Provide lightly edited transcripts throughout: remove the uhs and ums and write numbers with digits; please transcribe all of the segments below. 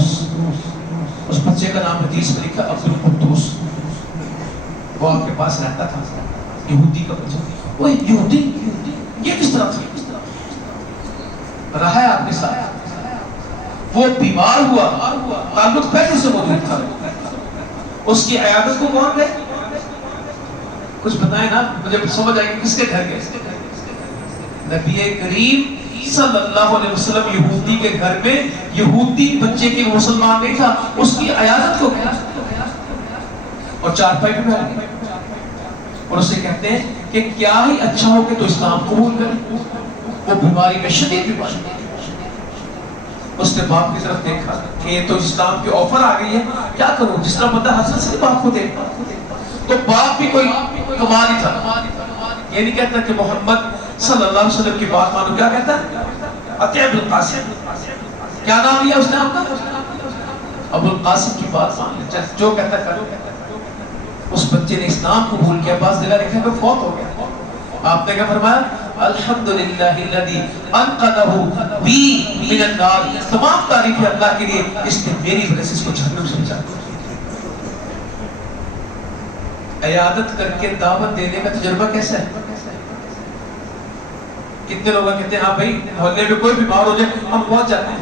اس بچے کا نام حدیث میں لکھا عبد القدوس. وہ آپ کے پاس رہتا تھا, یہودی کا بچہ. وہ یہودی یہ کس طرح سے رہا ہے آپ کے ساتھ؟ وہ بیمار ہوا, تعلق پہلے سے موجود تھا. اس کی عیادت کو کون گئے؟ کچھ بتائیں نا, مجھے سمجھ آئے کہ کس کے گھر گئے؟ نبی کریم صلی اللہ علیہ وسلم یہودی کے گھر میں, یہودی بچے کے مسلمان نہیں تھا, اس کی عیادت کو گیا اور چارپائی پہ بیٹھ گئے اور اسے کہتے ہیں کہ کیا ہی اچھا ہو کہ تو اسلام قبول کرے. وہ بیماری میں شدید بیماری, اس نے باپ کی طرف دیکھا کہ تو اسلام کی آفر آ گئی ہے, کیا کروں؟ جس طرح بندہ حضرت سے باپ کو دیکھتا, تو باپ بھی کوئی کمال ہی تھا. یہ نہیں کہتا کہ محمد صلی اللہ علیہ وسلم کی بات مانو, کیا کہتا ہے؟ اطیع ابو القاسم. کیا نام لیا اس نے آپ کا؟ ابو القاسم کی بات مان لے, جو کہتا ہے کرو. اس بچے نے اسلام قبول کیا, بعض جگہ لکھا کہ فوت ہو گیا. آپ نے کیا فرمایا؟ الحمدللہ الذی انقذہ بی من النار. تمام تعریف ہے اللہ کے لیے, اس نے میری وجہ سے اس کو جہنم سے بچا دیا. عیادت کر کے دعوت دینے کا تجربہ کیسا ہے؟ کتنے لوگ کہتے ہیں ہاں بھائی محلے میں کوئی بیمار ہو جائے ہم پہنچ جاتے ہیں,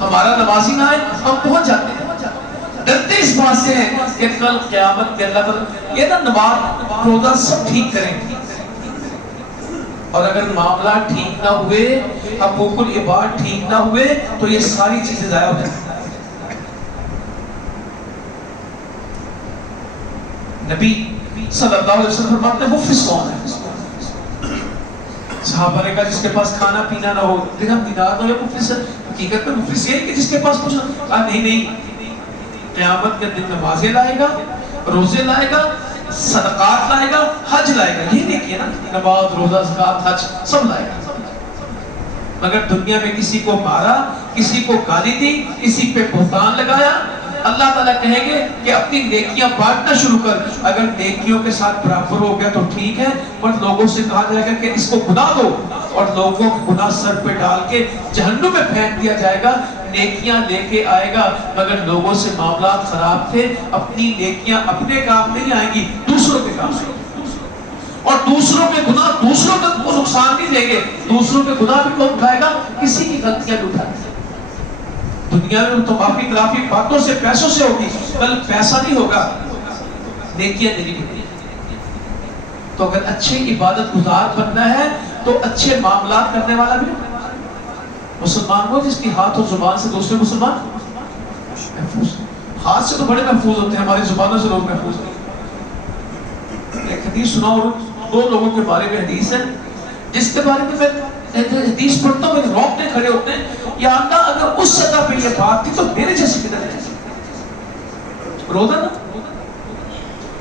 ہمارا نمازی نہ آئے ہم پہنچ جاتے ہیں. ڈرتے اس بات سے ہیں کہ کل قیامت کے اللہ پر یہ نا نماز روزہ سب ٹھیک کریں, اور اگر معاملہ ٹھیک نہ ہوئے, حقوق العباد ٹھیک نہ ہوئے, تو یہ ساری چیزیں ضائع ہو جائیں. نبی صلی اللہ علیہ وسلم فرماتے ہیں مفلس کون ہے؟ صحابہ نے کہا جس کے پاس کھانا پینا نہ ہو, درہم دینار نہ ہو, یا مفلس ہے؟ حقیقت میں مفلس یہ ہے کہ جس کے پاس کچھ نہ. کہا نہیں, قیامت کے دن نمازیں لائے گا, روزے لائے گا, صدقات لائے گا, حج لائے گا. یہ دیکھیے نا, نماز, روزہ, زکات, حج سب لائے گا. مگر دنیا میں کسی کو مارا, کسی کو گالی دی, کسی پہ بہتان لگایا, اللہ تعالیٰ کہیں گے کہ اپنی نیکیاں بانٹنا شروع کر. اگر نیکیوں کے ساتھ برابر ہو گیا تو ٹھیک ہے, پر لوگوں سے کہا جائے گا کہ اس کو گناہ دو, اور لوگوں کو گناہ سر پہ ڈال کے جہنم میں پھینک دیا جائے گا. نیکیاں لے کے آئے گا, مگر لوگوں سے معاملات خراب تھے, اپنی نیکیاں اپنے کام نہیں آئیں گی, دوسروں کے کام آئیں گی. اور دوسروں کے گناہ دوسروں تک کو نقصان نہیں دیں گے. دوسروں کے گناہ بھی کون اٹھائے گا؟ کسی کی غلطیاں بھی اٹھائے گا. دنیا میں تو معافی خلافی باتوں سے, پیسوں سے ہوگی, کل پیسہ نہیں ہوگا, نیکیاں نہیں ہوگی. تو اگر اچھے عبادت گزار بننا ہے تو اچھے معاملات کرنے والا بھی مسلمان ہو, جس کی ہاتھ اور زبان سے دوسرے مسلمان محفوظ. ہاتھ سے تو بڑے محفوظ ہوتے ہیں, ہماری زبانوں سے لوگ محفوظ ہیں. ایک حدیث سناؤ, دو لوگوں کے بارے میں حدیث ہے جس کے بارے میں حدیث پڑھتا ہوں, روکنے کھڑے ہوتے ہیں, یا اللہ اگر اس سطح پہ یہ بات تھی تو میرے جیسے کدھر ہے. روزہ نا,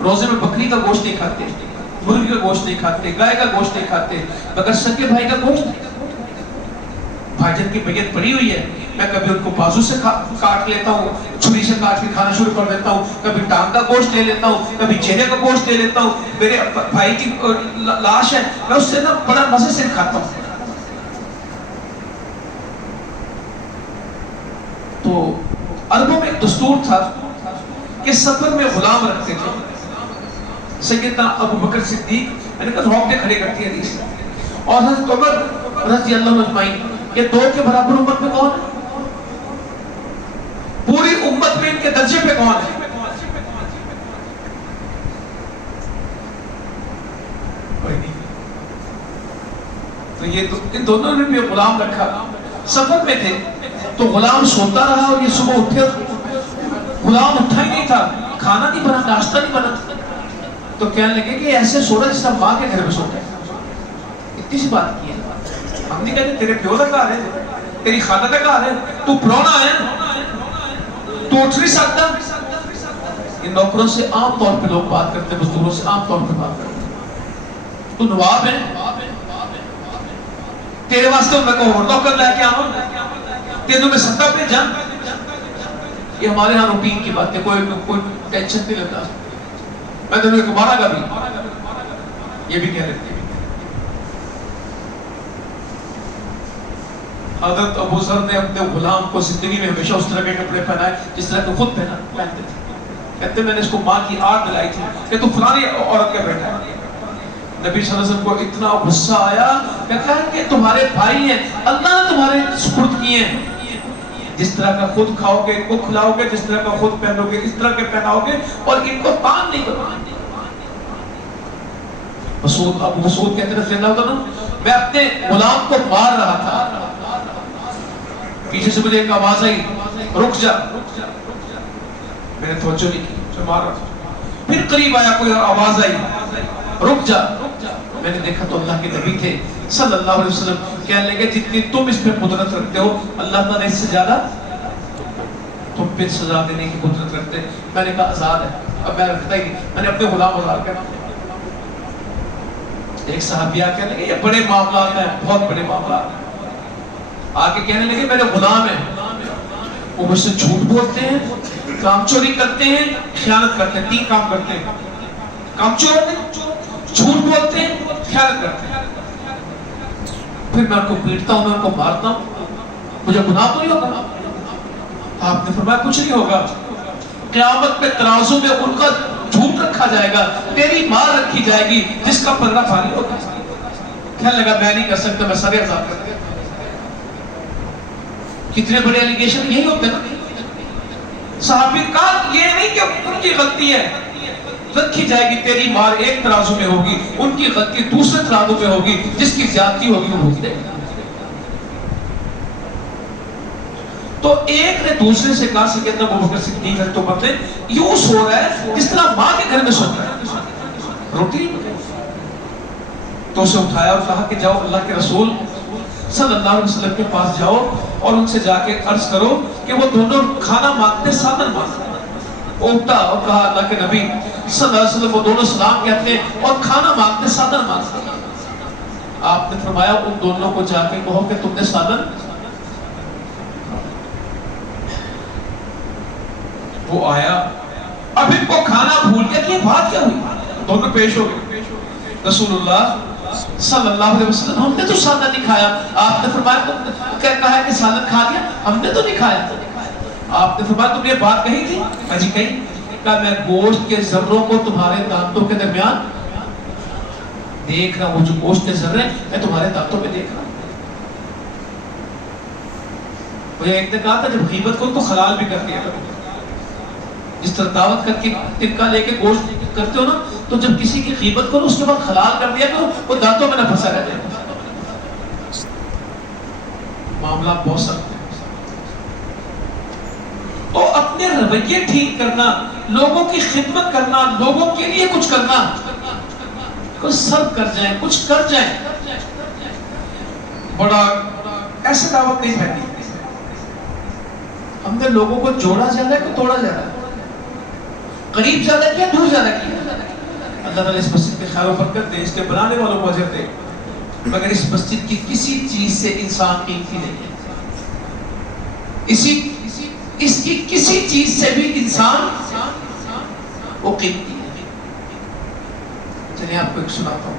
روزے میں بکری کا گوشت نہیں کھاتے, مرغی کا گوشت نہیں کھاتے, گائے کا گوشت نہیں کھاتے, مگر سکے بھائی کا گوشت. بھائی جن کی میت پڑی ہوئی ہے, میں کبھی ان کو بازو سے کاٹ لیتا ہوں, چھری سے کاٹ کے کھانا شروع کر دیتا ہوں, کبھی ٹانگ کا گوشت لے لیتا ہوں, کبھی چہرے کا گوشت لے لیتا ہوں. میرے بھائی کی لاش ہے, میں اس سے نا بڑا مزے سے کھاتا ہوں. تو عربوں میں ایک دستور تھا کہ سفر میں غلام رکھتے تھے. سیدنا ابو بکر صدیق میں نے کہا روکتے کھڑے کرتی حدیث, اور حضرت عمر رضی اللہ عنہ اجمعین, یہ دو کے برابر امت میں کون ہے؟ پوری امت میں ان کے درجے پہ کون ہے؟ تو یہ ان دونوں نے بھی غلام رکھا. سفر میں تھے تو غلام سوتا رہا, اور یہ صبح اٹھے, غلام اٹھا ہی نہیں تھا, کھانا نہیں بنا, ناشتہ نہیں بنا. تو کہنے لگے کہ ایسے سو رہا جس طرح ماں کے گھر میں سوتا ہے. اتنی سی بات کی ہے. ہم نہیں کہتے تیرے پیو کا گھر ہے, تیری خالہ کا گھر ہے, تو پرونا ہے, تو اٹھ نہیں سکتا. ان نوکروں سے عام طور پہ لوگ بات کرتے, مزدوروں سے عام طور پہ بات کرتے. تو نواب ہے, تیرے واسطے میں کو اور نوکر لے کے آؤں, تینوں میں سکتا پہ جان. یہ ہمارے ہاں روٹین کی بات ہے, کوئی ٹینشن نہیں لیتا. میں تمہیں کمارا گا بھی, یہ بھی کہہ رہے تھے. حضرت ابو ذر نے اپنے غلام کو زندگی میں ہمیشہ اس طرح کے کپڑے پہنائے جس طرح کہ خود پہنتے تھے. کہتے میں نے اس کو ماں کی آگ دلائی تھی کہ تو فلانی عورت کے بیٹھا ہے. نبی صلی اللہ علیہ وسلم کو اتنا غصہ آیا کہتا ہے کہ تمہارے بھائی ہیں, اللہ نے تمہارے سپرد کیے ہیں, جس طرح کا خود کھاؤ گے ان کو کھلاؤ گے, جس طرح کا خود پہنو گے اس طرح کے پہناؤ گے, اور ان کو تان نہیں کرو. ابو مسعود کہتے ہیں رضی اللہ عنہ, میں اپنے غلام کو مار رہا تھا, پیچھے سے مجھے ایک آواز آئی رک جا, میں نے توجہ نہیں کی, میں مار رہا تھا. پھر قریب آیا کوئی آواز آئی رک جا, میں نے دیکھا تو اللہ کے نبی تھے صلی اللہ علیہ وسلم. کہنے لگے جتنی تم اس پہ قدرت رکھتے ہو اللہ تعالیٰ اس سے زیادہ تم پہ سزا دینے کی قدرت رکھتے. میں نے کہا آزاد ہے, اب میں رکھتا ہی نہیں, میں نے اپنے غلام آزاد کر. ایک صحابیہ کہنے لگے یہ بڑے معاملات ہیں, بہت بڑے معاملات ہیں. آگے کہنے لگے میرے غلام ہیں, وہ مجھ سے جھوٹ بولتے ہیں, کام چوری کرتے ہیں, خیانت کرتے ہیں. 3 کام کرتے ہیں, کام چور, جھوٹ بولتے ہیں, خیانت کرتے ہیں. پھر میں ان کو پیٹتا ہوں, میں ان کو مارتا ہوں, مجھے گناہ تو نہیں ہوگا؟ آپ نے فرمایا کچھ نہیں ہوگا. قیامت میں ترازو میں ان کا جھوٹ رکھا جائے گا, تیری مار رکھی جائے گی جس کا پلڑا بھاری ہوگا. کہنے لگا میں نہیں کر سکتا, میں سر عذاب کر دیا. کتنے بڑے ایلیگیشن یہی ہوتے ہیں نا. صحابی کا یہ نہیں کہ ان کی غلطی ہے, رکھی جائے گی تیری مار ایک ترازو میں ہوگی, ان کی غلطی دوسرے ترازو میں ہوگی, جس کی زیادتی ہوگی وہ بھوگ دے گا. تو ایک نے دوسرے سے کہا سیدنا ابو بکر صدیق ہے تو بندے یوں سو رہا ہے جس طرح ماں کے گھر میں سوتا ہے, روٹی. تو اسے اٹھایا اور کہا کہ جاؤ اللہ کے رسول صلی اللہ علیہ وسلم کے پاس جاؤ اور ان سے جا کے عرض کرو کہ وہ دونوں کھانا مانگتے سادن مانگتے. اٹھا اور کہا اللہ کے نبی صلی اللہ علیہ وسلم وہ دونوں سلام کہتے اور کھانا مانگتے سادن مانگتے. آپ نے فرمایا ان دونوں کو جا کے کہو کہ تم نے سادن. وہ آیا, اب ان کو کھانا بھول گیا کہ یہ بات کیا ہوئی. دونوں پیش ہو گئے, رسول اللہ صلی اللہ علیہ وسلم ہم نے تو سادن نہیں کھایا. آپ نے فرمایا تم کہا ہے کہ سادن کھا لیا, ہم نے تو نہیں کھایا. آپ نے فرمایا تم یہ بات کہی تھی؟ ہاں جی کہی. کہا میں گوشت کے ذروں کو تمہارے دانتوں کے درمیان دیکھ رہا ہوں, جو گوشت کے ذرے میں تمہارے دانتوں میں دیکھ رہا ہوں. مجھے ایک نے کہا تھا جب غیبت کو تو حلال بھی کر دیا کرو. اس طرح دعوت کر کے ٹکا لے کے گوشت کرتے ہو نا, تو جب کسی کی غیبت کرو اس کے بعد حلال کر دیا کرو, وہ دانتوں میں نہ پھنسا رہ جائے. معاملہ بہت سخت ہے. تو اپنے رویے ٹھیک کرنا, لوگوں کی خدمت کرنا, لوگوں کے لیے کچھ کرنا, کچھ سرو کر جائیں, کچھ کر جائیں. بڑا ایسے دعوت نہیں پھیلی. ہم نے لوگوں کو جوڑا زیادہ ہے کہ توڑا زیادہ ہے, قریب زیادہ کیا دور زیادہ کیا. اللہ تعالیٰ اس مسجد کے خیر و برکت دے, اس کے بنانے والوں کو اجر دے, مگر اس مسجد کی کسی چیز سے انسان قیمتی نہیں ہے. اس کی کسی چیز سے بھی انسان وہ قیمتی ہے. چلیے آپ کو ایک سناتا ہوں.